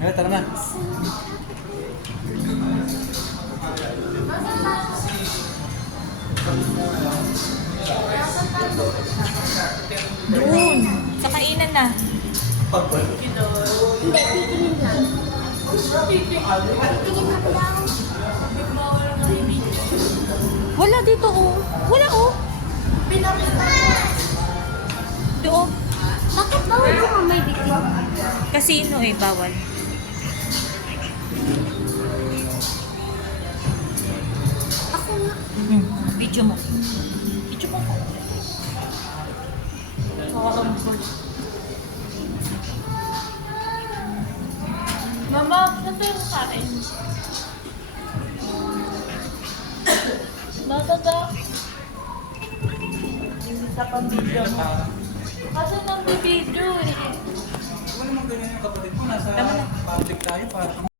Kaya tara na. Doon. Sa kainan na. Hindi, titingin lang. Titingin lang lang. Wala dito oh. Wala oh. Doon. Bakit bawal ko may video? Casino eh, bawal. Ako nga. Video mo. Video mo po. Hawakan mo po. Mama, nandito yung kain. Natata. Sa pang-video mo. Kasi nang video eh. Wala naman ganyan yung kapatid ko. Nasa public tayo para